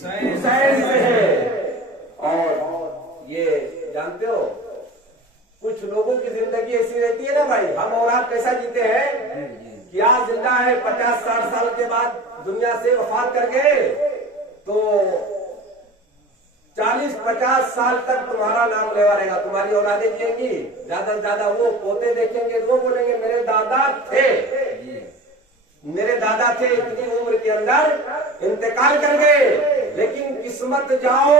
حسین سے ہے۔ اور یہ جانتے ہو کچھ لوگوں کی زندگی ایسی رہتی ہے نا بھائی، ہم اور آپ کیسا جیتے ہیں کہ آج زندہ ہے 50-60 سال کے بعد دنیا سے وفات کر گئے تو 40-50 سال تک تمہارا نام لیوا رہے گا، تمہاری اولادیں جئیں گی، زیادہ سے زیادہ وہ پوتے دیکھیں گے، وہ بولیں گے میرے دادا تھے، میرے دادا تھے، اتنی عمر کے اندر انتقال کر گئے۔ لیکن قسمت جاؤ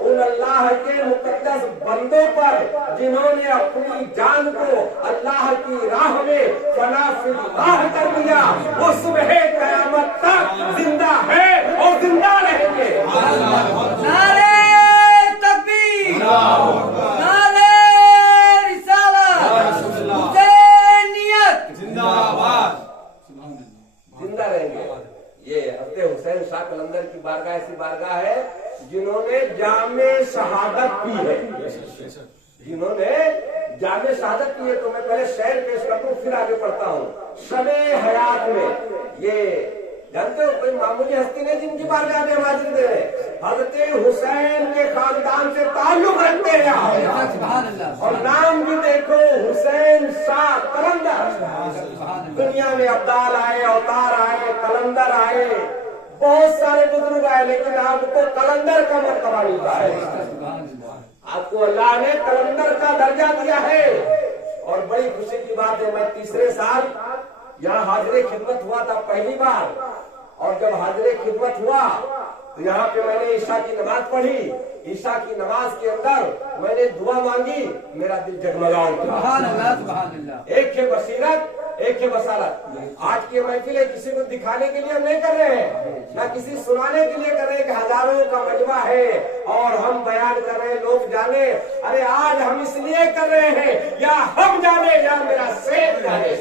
ان اللہ کے مقدس بندوں پر جنہوں نے اپنی جان کو اللہ کی راہ میں فنا فی اللہ کر دیا، وہ صبح قیامت تک زندہ ہے اور زندہ رہیں گے۔ نعرہ تکبیر، نعرہ رسالت، حسینیت زندہ رہیں گے۔ یہ حضرت حسین شاہ قلندر کی بارگاہ ایسی بارگاہ ہے جنہوں نے جام شہادت پی ہے، جنہوں نے جام شہادت کی ہے۔ تو میں پہلے شعر پیش کرتا ہوں پھر آگے پڑھتا ہوں۔ شب حیات میں یہ جانتے ہو کوئی معمولی ہستی نہیں جن کی بارگاہ میں حاضر دے رہے، حضرت حسین کے خاندان سے تعلق رکھتے ہیں اور نام بھی دیکھو حسین شاہ قلندر۔ دنیا میں ابدال آئے، اوتار آئے، قلندر آئے، بہت سارے بزرگ آئے، لیکن آپ کو قلندر کا مرتبہ ملتا ہے، آپ کو اللہ نے قلندر کا درجہ دیا ہے۔ اور بڑی خوشی کی بات ہے، میں تیسرے سال یہاں حاضر خدمت ہوا تھا پہلی بار، اور جب حاضر خدمت ہوا تو یہاں پہ میں نے عشاء کی نماز پڑھی۔ عشاء کی نماز کے اندر میں نے دعا مانگی، میرا دل جگمگا اٹھا۔ ایک ہے بصیرت، ایک ہے بصارت۔ آج کی محفل ہے کسی کو دکھانے کے لیے ہم نہیں کر رہے ہیں، نہ کسی سنانے کے لیے کر رہے ہیں کہ ہزاروں کا مجمع ہے اور ہم بیان کر رہے ہیں لوگ جانے۔ ارے آج ہم اس لیے کر رہے ہیں یا ہم جانے یا میرا شیخ جانے،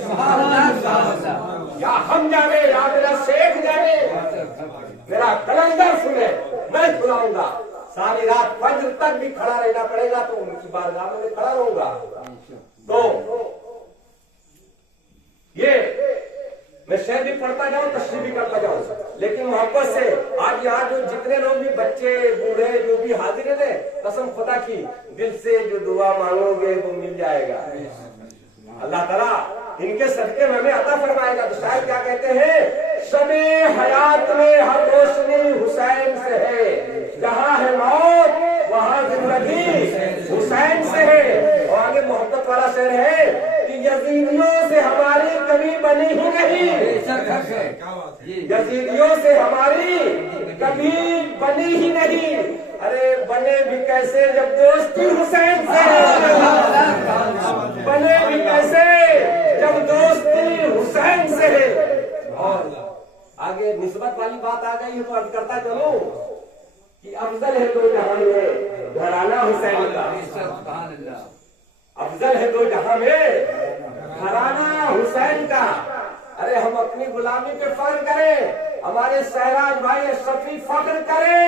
یا ہم جانے یا میرا شیخ جانے، میرا قلندر سنے، میں سناؤں گا۔ ساری رات فجر تک بھی کھڑا رہنا پڑے گا تو ان کی بارگاہ میں کھڑا رہوں گا۔ تو یہ میں شعر بھی پڑھتا جاؤں، تشریح بھی کرتا جاؤں، لیکن محبت سے۔ آج یہاں جو جتنے لوگ بھی بچے بوڑھے جو بھی حاضر ہیں، قسم خدا کی دل سے جو دعا مانگو گے وہ مل جائے گا، اللہ تعالیٰ ان کے صدقے میں ہمیں عطا فرمائے گا۔ تو شاید کیا کہتے ہیں، شب حیات میں ہر روشنی حسین سے ہے، جہاں ہے موت وہاں زندگی حسین سے ہے۔ اور آگے محبت والا شعر ہے کہ یزیدیوں سے ہماری کبھی بنی ہی نہیں، یزیدیوں سے ہماری کبھی بنی ہی نہیں۔ ارے بنے بھی کیسے جب دوستی حسین سے، بنے بھی کیسے جب دوستی حسین سے ہے۔ اور آگے نسبت والی بات آ گئی ہے تو عرض کرتا چلوں کہ افضل ہے دو جہاں میں گھرانہ حسین کا، افضل ہے دو جہاں میں گھرانہ حسین کا۔ ارے ہم اپنی غلامی پہ فخر کریں، ہمارے سہراج بھائی اشرفی فخر کریں،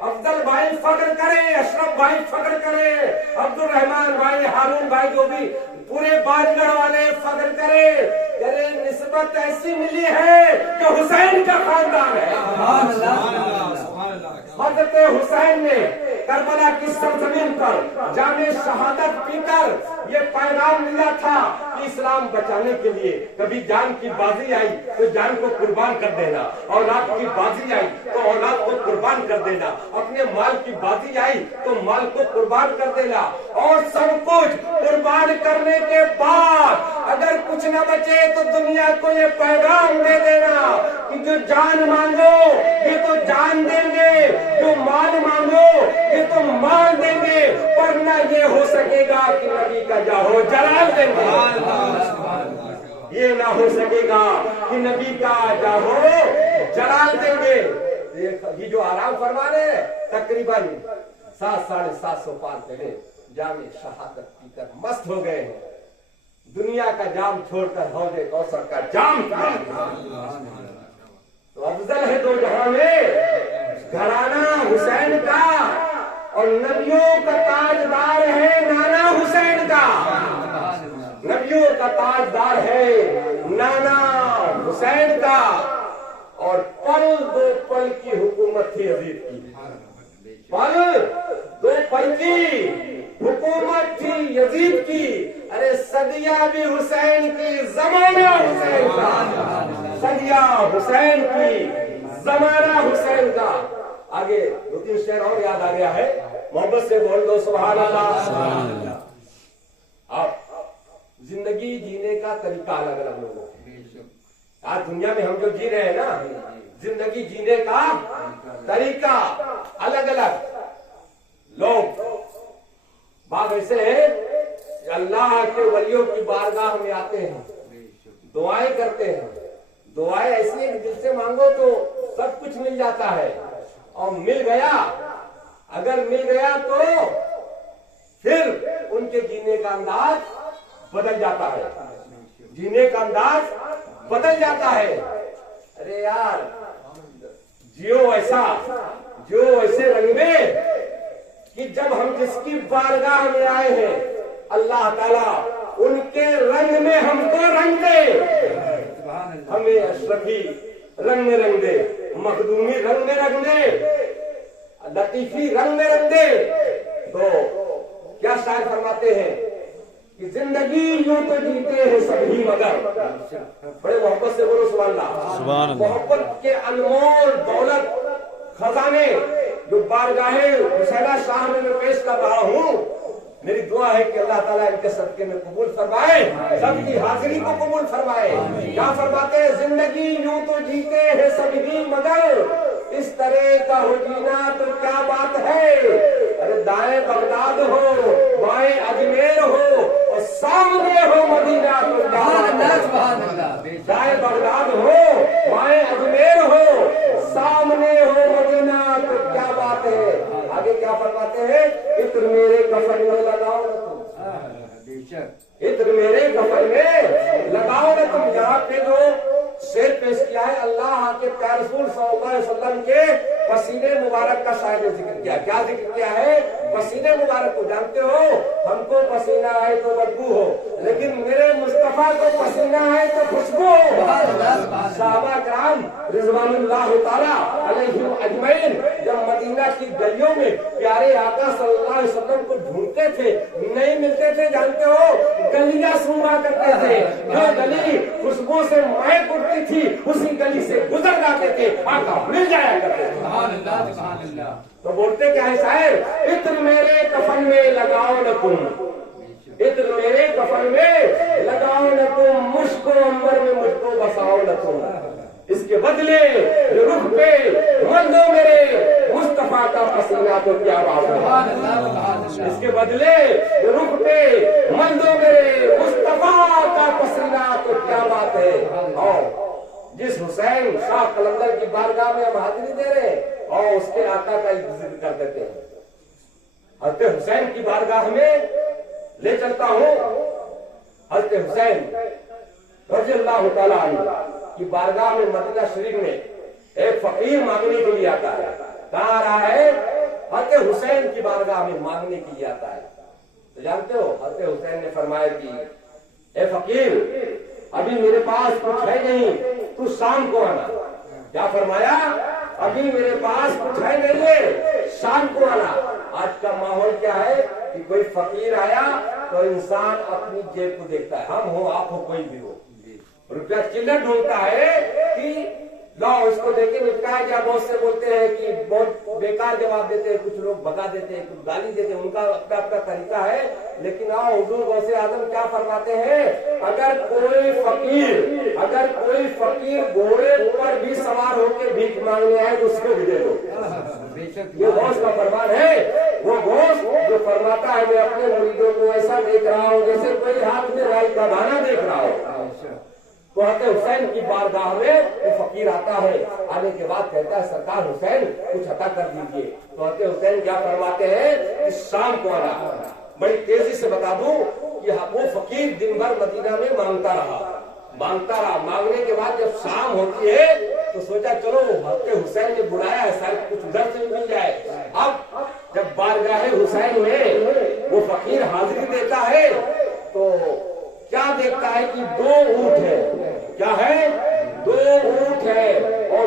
افضل بھائی فخر کریں، اشرف بھائی فخر کریں، عبد الرحمان بھائی، ہارون بھائی، جو بھی پورے باجگڑھ والے فخر کریں۔ ارے نسبت ایسی ملی ہے کہ حسین کا خاندان ہے۔ حضرت حسین نے کربلا کی سرزمین پر جام شہادت پی کر یہ پیغام دیا تھا کہ اسلام بچانے کے لیے کبھی جان کی بازی آئی تو جان کو قربان کر دینا، اولاد کی بازی آئی تو اولاد کو قربان کر دینا، اپنے مال کی بازی آئی تو مال کو قربان کر دینا، اور سب کچھ قربان کرنے کے بعد اگر کچھ نہ بچے تو دنیا کو یہ پیغام دے دینا کہ جو جان مانگو یہ تو جان دیں گے، جو مال مانگو یہ تو مال دیں گے، پر نہ یہ ہو سکے گا کہ نبی کا جاہو جلال دیں گے، یہ نہ ہو سکے گا کہ نبی کا جاہو جلال دیں گے۔ یہ جو آرام فرما رہے ہیں تقریباً 700-750 پال پہلے جام شہادت پی کر مست ہو گئے ہیں، دنیا کا جام چھوڑ کر حوض کوثر کا جام پیا۔ تو افضل ہے دو جہاں میں گھرانہ حسین کا، اور نبیوں کا تاجدار ہے نانا حسین کا، نبیوں کا تاجدار ہے نانا حسین کا۔ اور پل دو پل کی حکومت تھی یزید کی، پل دو پل کی حکومت تھی یزید کی. ارے صدیہ بھی حسین کی، زمانہ حسین کا، صدیہ حسین کی، زمانہ حسین کا. آگے 2-3 شعر اور یاد آ گیا ہے، محبت سے بول دو سبحان اللہ. اب زندگی جینے کا طریقہ الگ الگ لوگوں کا. آج دنیا میں ہم جو جی رہے ہیں نا، زندگی جینے کا طریقہ الگ الگ. لوگ بعض ایسے ہیں کہ اللہ کے ولیوں کی بارگاہ میں آتے ہیں، دعائیں کرتے ہیں. دعائیں ایسی ہیں کہ جس سے مانگو تو سب کچھ مل جاتا ہے، اور مل گیا، اگر مل گیا تو پھر ان کے جینے کا انداز بدل جاتا ہے، جینے کا انداز بدل جاتا ہے. ارے یار جیو ایسا، جو ایسے رنگ میں کہ جب ہم جس کی بارگاہ میں آئے ہیں اللہ تعالیٰ ان کے رنگ میں ہم کو رنگ دے، ہمیں اشرفی رنگ میں رنگ دے، مخدومی رنگ میں رنگ دے، لطیفی رنگ میں رنگ دے. تو کیا شاعر فرماتے ہیں کہ زندگی یوں تو جیتے ہیں سبھی مگر، بڑے محبت سے بولو سبحان اللہ. محبت کے انمول دولت خزانے جو بارگاہ حسینہ شاہ میں پیش کر رہا ہوں، میری دعا ہے کہ اللہ تعالیٰ ان کے صدقے میں قبول فرمائے، سب کی حاضری کو قبول فرمائے. کیا فرماتے ہیں؟ زندگی یوں تو جیتے ہیں سبھی مگر، اس طرح کا ہو جینا تو کیا بات ہے. ارے دائیں بغداد ہو، بائیں اجمیر ہو، اور سامنے ہو مدینہ تو کیا بات ہے. دائیں بغداد ہو، بائیں اجمیر ہو، سامنے ہو مدینہ تو کیا بات ہے. آگے کیا فرماتے ہیں؟ عطر میرے کفن میں لگاؤ نہ تم، عطر میرے کفن میں لگاؤ نہ تم. یہاں پہ جو شعر پیش کیا ہے اللہ کے پیارے رسول صلی اللہ علیہ وسلم کے پسینے مبارک کا شاعر نے ذکر کیا. کیا ذکر کیا ہے؟ پسینے مبارک کو. جانتے ہو ہم کو پسینہ ہے تو بدبو ہو، لیکن میرے مصطفیٰ کو پسینہ ہے تو خوشبو ہو. صحابہ کرام رضوان اللہ تعالیٰ علیہم اجمعین جب مدینہ کی گلیوں میں پیارے آقا صلی اللہ علیہ وسلم کو ڈھونڈتے تھے، نہیں ملتے تھے، جانتے ہو گلیاں سونگا کرتے تھے. جو گلی خوشبو سے مہک اٹھتی تھی اسی گلی سے گزر جاتے تھے، آقا مل جایا کرتے تھے. تو بولتے کیا ہے شاعر؟ عطر میرے کفن میں لگاؤ نہ تم، عطر میرے کفن میں لگاؤ نہ تم، مشک و عنبر میں مجھ کو بساؤ نہ تم. اس کے بدلے جو رخ پہ مل دو میرے مصطفیٰ کا پسینہ تو کیا بات ہے. اس کے بدلے جو رخ پہ مل دو میرے مصطفیٰ کا پسینہ تو کیا بات ہے. اور جس حسین شاہ قلندر کی بارگاہ میں ہم حاضری دے رہے ہیں اور اس کے آقا کا ذکر کر دیتے ہیں، حضرت حسین کی بارگاہ میں لے چلتا ہوں. حضرت حسین رضی اللہ تعالیٰ عنہ کی بارگاہ میں مدینہ شریف میں ایک فقیر مانگنے کے لیے آتا ہے. کہاں آ رہا ہے؟ حضرت حسین کی بارگاہ میں مانگنے کے لیے آتا ہے. تو جانتے ہو حضرت حسین نے فرمایا کہ اے فقیر ابھی میرے پاس کچھ ہے نہیں، تو شام کو آنا. کیا فرمایا؟ ابھی میرے پاس کچھ ہے نہیں ہے، شام کو آنا. آج کا ماحول کیا ہے کہ کوئی فقیر آیا تو انسان اپنی جیب کو دیکھتا ہے، ہم ہو آپ ہو کوئی بھی ہو، روپیہ چلر ڈھونڈتا ہے کہ لاؤ اس کو دے کے نپٹایا گیا. بہت سے بولتے ہیں کہ بہت بیکار جواب دیتے ہیں، کچھ لوگ بگا دیتے ہیں، کچھ گالی دیتے ہیں، ان کا اپنا اپنا طریقہ ہے. لیکن آؤ حضور غوث اعظم کیا فرماتے ہیں؟ اگر کوئی فقیر گھوڑے پر بھی سوار ہو کے بھیک مانگنے آئے تو اس کو بھی دے دو. یہ غوث کا فرمان ہے. وہ غوث جو فرماتا ہے میں اپنے مریدوں کو ایسا دیکھ رہا ہوں جیسے کوئی ہاتھ میں رائی کا دانہ دیکھ رہا ہو. تو حضرت حسین کی بارگاہ میں وہ فقیر آتا ہے، آنے کے بعد کہتا ہے سرکار حسین کچھ عطا کر دیجئے. تو حضرت حسین کیا فرماتے ہیں کہ شام کو آنا. بڑی تیزی سے بتا دوں کہ وہ فقیر دن بھر مدینہ میں مانگتا رہا. مانگنے کے بعد جب شام ہوتی ہے تو سوچا چلو حضرت حسین نے بلایا ہے شاید کچھ ادھر سے مل جائے. اب جب بارگاہ حسین میں وہ فقیر حاضری دیتا ہے تو کیا دیکھتا ہے کہ 2 اونٹ ہے. کیا ہے؟ 2 اونٹ ہے اور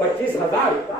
25,000